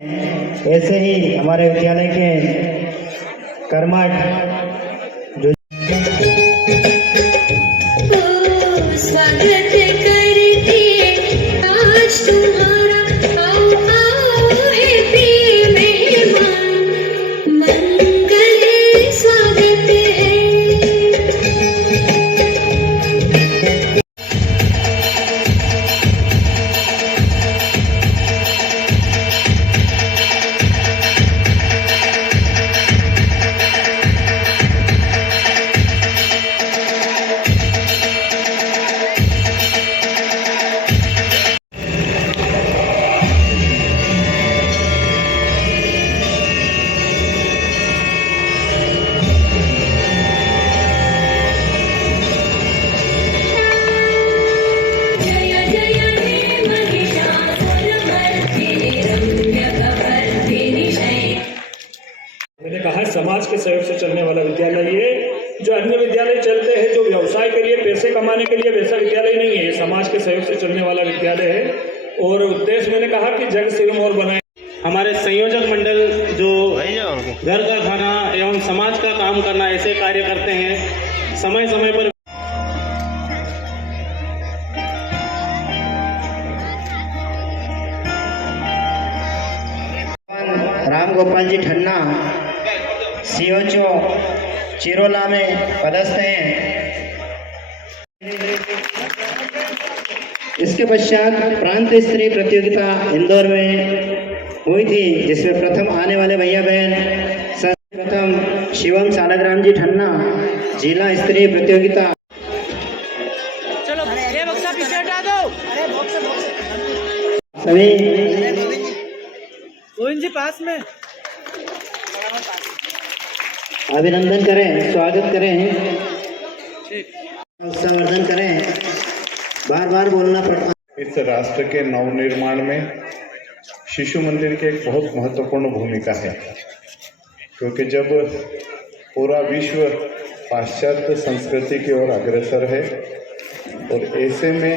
ऐसे ही हमारे विद्यालय के कर्मठ जो स्वागत करते आज तुम्हारा आओ आओ है प्रिय मेहमान, मंगल स्वागत है। मैंने कहा समाज के सहयोग से चलने वाला विद्यालय ये जो अन्य विद्यालय चलते हैं जो व्यवसाय के लिए पैसे कमाने के लिए, वैसा विद्यालय नहीं है। ये समाज के सहयोग से चलने वाला विद्यालय है और उद्देश्य मैंने कहा कि जग सिर मोर बनाए। हमारे संयोजक मंडल जो घर का खाना एवं समाज का काम करना ऐसे कार्य करते हैं, समय समय पर राम गोपाल जी ठन्ना सीओचो चिरोला में पदस्थ हैं। इसके पश्चात प्रांत स्तरीय प्रतियोगिता इंदौर में हुई थी, जिसमें प्रथम आने वाले भैया बहन प्रथम शिवम सालग्राम जी ठन्ना जिला स्तरीय प्रतियोगिता। चलो ये बक्सा पीछे हटा दो। सभी गोविंद जी पास में अभिनंदन करें, स्वागत करें, संवर्धन करें। बार बार बोलना पड़ता। इस राष्ट्र के नवनिर्माण में शिशु मंदिर की एक बहुत महत्वपूर्ण भूमिका है, क्योंकि जब पूरा विश्व पाश्चात्य संस्कृति की ओर अग्रसर है और ऐसे में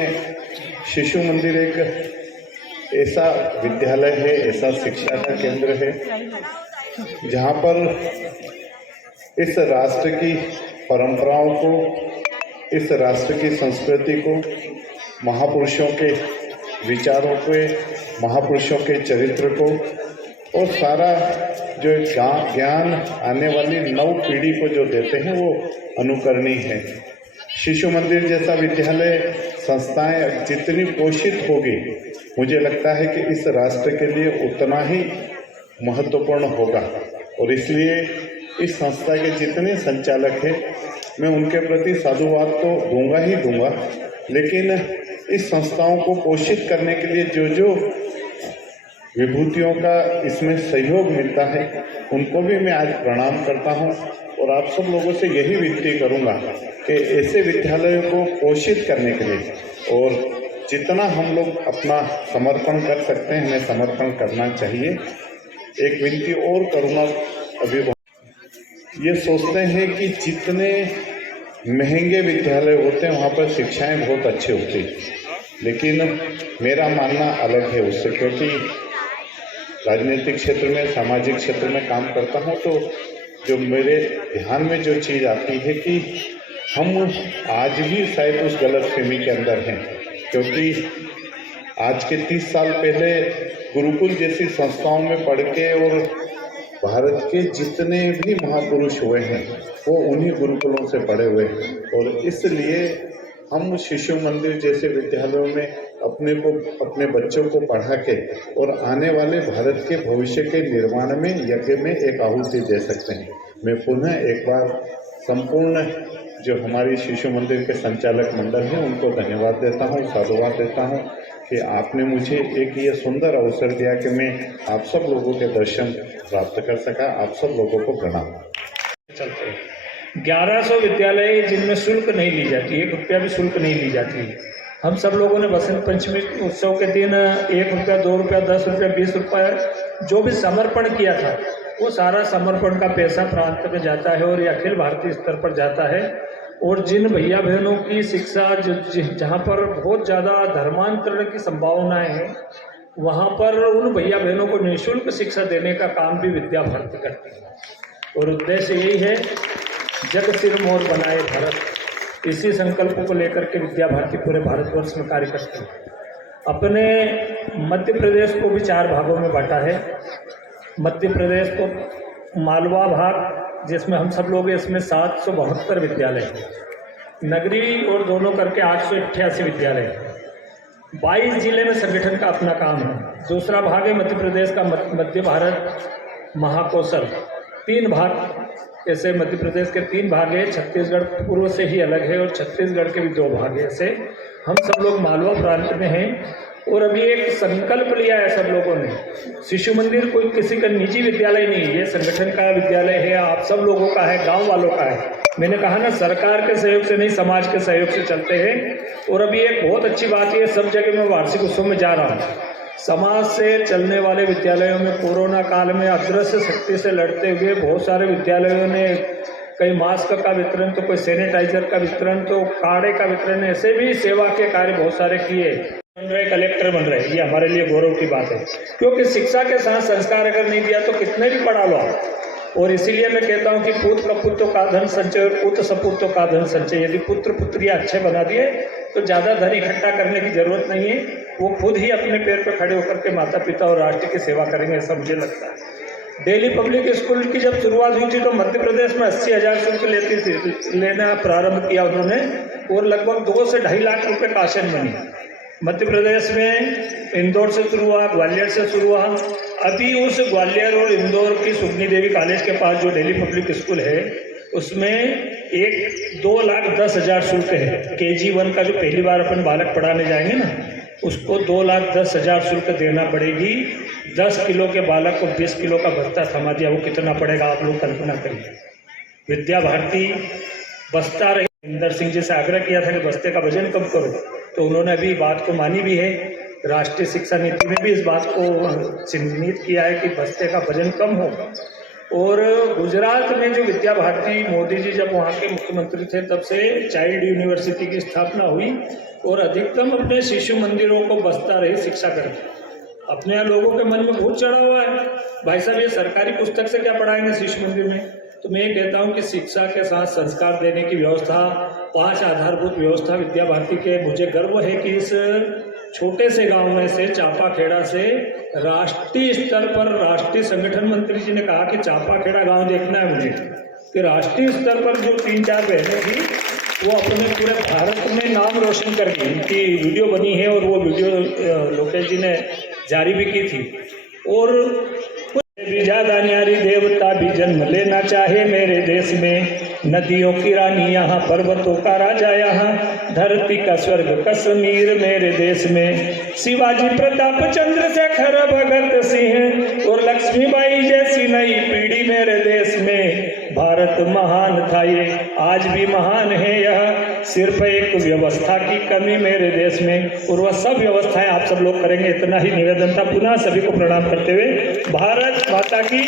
शिशु मंदिर एक ऐसा विद्यालय है, ऐसा शिक्षा का केंद्र है जहाँ पर इस राष्ट्र की परंपराओं को, इस राष्ट्र की संस्कृति को, महापुरुषों के विचारों के, महापुरुषों के चरित्र को और सारा जो ज्ञान आने वाली नव पीढ़ी को जो देते हैं वो अनुकरणीय है। शिशु मंदिर जैसा विद्यालय संस्थाएं जितनी पोषित होगी, मुझे लगता है कि इस राष्ट्र के लिए उतना ही महत्वपूर्ण होगा और इसलिए इस संस्था के जितने संचालक हैं मैं उनके प्रति साधुवाद तो दूंगा ही दूंगा, लेकिन इस संस्थाओं को पोषित करने के लिए जो जो विभूतियों का इसमें सहयोग मिलता है उनको भी मैं आज प्रणाम करता हूं और आप सब लोगों से यही विनती करूंगा कि ऐसे विद्यालयों को पोषित करने के लिए और जितना हम लोग अपना समर्पण कर सकते हैं हमें समर्पण करना चाहिए। एक विनती और करूंगा, अभी ये सोचते हैं कि जितने महंगे विद्यालय होते हैं वहाँ पर शिक्षाएं बहुत अच्छी होती, लेकिन मेरा मानना अलग है उससे, क्योंकि राजनीतिक क्षेत्र में, सामाजिक क्षेत्र में काम करता हूँ तो जो मेरे ध्यान में जो चीज़ आती है कि हम आज भी शायद उस गलतफहमी के अंदर हैं, क्योंकि आज के 30 साल पहले गुरुकुल जैसी संस्थाओं में पढ़ के और भारत के जितने भी महापुरुष हुए हैं वो उन्हीं गुरुकुलों से पढ़े हुए हैं और इसलिए हम शिशु मंदिर जैसे विद्यालयों में अपने बच्चों को पढ़ा के और आने वाले भारत के भविष्य के निर्माण में यज्ञ में एक आहुति दे सकते हैं। मैं पुनः एक बार संपूर्ण जो हमारी शिशु मंदिर के संचालक मंडल हैं उनको धन्यवाद देता हूं, साधुवाद देता हूं कि आपने मुझे एक ये सुंदर अवसर दिया कि मैं आप सब लोगों के दर्शन प्राप्त कर सका। आप सब लोगों को प्रणाम। चलते हैं 1100 विद्यालय जिनमें शुल्क नहीं ली जाती, 1 रुपया भी शुल्क नहीं ली जाती है। हम सब लोगों ने बसंत पंचमी उत्सव के दिन 1 रुपया, 2 रुपया, 10 रुपया, 20 रुपया जो भी समर्पण किया था वो सारा समर्पण का पैसा प्रांत में जाता है और ये अखिल भारतीय स्तर पर जाता है। और जिन भैया बहनों की शिक्षा जहाँ पर बहुत ज़्यादा धर्मांतरण की संभावनाएं हैं वहाँ पर उन भैया बहनों को निःशुल्क शिक्षा देने का काम भी विद्या भारती करती है। और उद्देश्य यही है, जग सिर मोर बनाए भारत। इसी संकल्प को लेकर के विद्या भारती पूरे भारतवर्ष में कार्य करती है। अपने मध्य प्रदेश को भी 4 भागों में बांटा है। मध्य प्रदेश को मालवा भाग, जिसमें हम सब लोग हैं, इसमें 772 विद्यालय हैं। नगरी और दोनों करके 888 विद्यालय हैं। 22 जिले में संगठन का अपना काम है। दूसरा भाग है मध्य प्रदेश का मध्य भारत महाकौशल। 3 भाग ऐसे मध्य प्रदेश के 3 भाग है। छत्तीसगढ़ पूर्व से ही अलग है और छत्तीसगढ़ के भी 2 भाग है। ऐसे हम सब लोग मालवा प्रांत में हैं। और अभी एक संकल्प लिया है सब लोगों ने, शिशु मंदिर कोई किसी का निजी विद्यालय नहीं है, ये संगठन का विद्यालय है, आप सब लोगों का है, गांव वालों का है। मैंने कहा ना, सरकार के सहयोग से नहीं, समाज के सहयोग से चलते हैं। और अभी एक बहुत अच्छी बात है, सब जगह मैं वार्षिक उत्सव में जा रहा हूँ। समाज से चलने वाले विद्यालयों में कोरोना काल में अदृश्य शक्ति से लड़ते हुए बहुत सारे विद्यालयों ने कई मास्क का वितरण, तो कोई सैनिटाइजर का वितरण, तो काढ़े का वितरण, ऐसे भी सेवा के कार्य बहुत सारे किए। बन रहे कलेक्टर बन रहे, ये हमारे लिए गौरव की बात है, क्योंकि शिक्षा के साथ संस्कार अगर नहीं दिया तो कितने भी पढ़ा लो आप। और इसीलिए मैं कहता हूँ कि पुत्र कपुत्र का धन संचय और पुत्र सपुत्र का धन संचय। यदि पुत्र पुत्रियाँ अच्छे बना दिए तो ज़्यादा धन इकट्ठा करने की जरूरत नहीं है, वो खुद ही अपने पैर पर खड़े होकर के माता पिता और राष्ट्र की सेवा करेंगे, ऐसा मुझे लगता है। दिल्ली पब्लिक स्कूल की जब शुरुआत हुई थी तो मध्य प्रदेश में 80,000 शुल्क लेना प्रारंभ किया उन्होंने, और लगभग 2 से 2.5 लाख रुपए का आसन बनी। मध्य प्रदेश में इंदौर से शुरू हुआ, ग्वालियर से शुरू हुआ। अभी उस ग्वालियर और इंदौर की सुगनी देवी कॉलेज के पास जो दिल्ली पब्लिक स्कूल है, उसमें 2,10,000 शुल्क है। KG 1 का जो पहली बार अपन बालक पढ़ाने जाएंगे ना, उसको 2,10,000 शुल्क देना पड़ेगी। 10 किलो के बालक को 20 किलो का बस्ता थमा दिया, वो कितना पड़ेगा आप लोग कल्पना करिए। विद्या भारती बस्ता रही, इंदर सिंह जी से आग्रह किया था कि बस्ते का वजन कम करो, तो उन्होंने अभी बात को मानी भी है। राष्ट्रीय शिक्षा नीति में भी इस बात को चिन्हित किया है कि बस्ते का वजन कम होगा। और गुजरात में जो विद्या भारती, मोदी जी जब वहाँ के मुख्यमंत्री थे तब से चाइल्ड यूनिवर्सिटी की स्थापना हुई और अधिकतम अपने शिशु मंदिरों को बस्ता रही शिक्षा करते। अपने यहाँ लोगों के मन में भूत चढ़ा हुआ है, भाई साहब ये सरकारी पुस्तक से क्या पढ़ाएंगे शिशु मंदिर में। तो मैं ये कहता हूँ कि शिक्षा के साथ संस्कार देने की व्यवस्था, 5 आधारभूत व्यवस्था विद्या भारती के। मुझे गर्व है कि इस छोटे से गांव में से, चापाखेड़ा से, राष्ट्रीय स्तर पर राष्ट्रीय संगठन मंत्री जी ने कहा कि चापाखेड़ा गांव देखना है मुझे, कि राष्ट्रीय स्तर पर जो 3-4 बहनें थी वो अपने पूरे भारत में नाम रोशन कर गई। उनकी वीडियो बनी है और वो वीडियो लोकेश जी ने जारी भी की थी। और भी ज्यादा न्यारी देवता भी जन्म लेना चाहे मेरे देश में, नदियों की रानी यहाँ, पर्वतों का राजा यहाँ, धरती का स्वर्ग कश्मीर मेरे देश में। शिवाजी प्रताप चंद्रशेखर भगत सिंह और लक्ष्मीबाई जैसी नई पीढ़ी मेरे देश में। भारत महान था ये, आज भी महान है यह, सिर्फ एक व्यवस्था की कमी मेरे देश में, और वह सब व्यवस्थाएं आप सब लोग करेंगे, इतना ही निवेदन था। पुनः सभी को प्रणाम करते हुए भारत माता की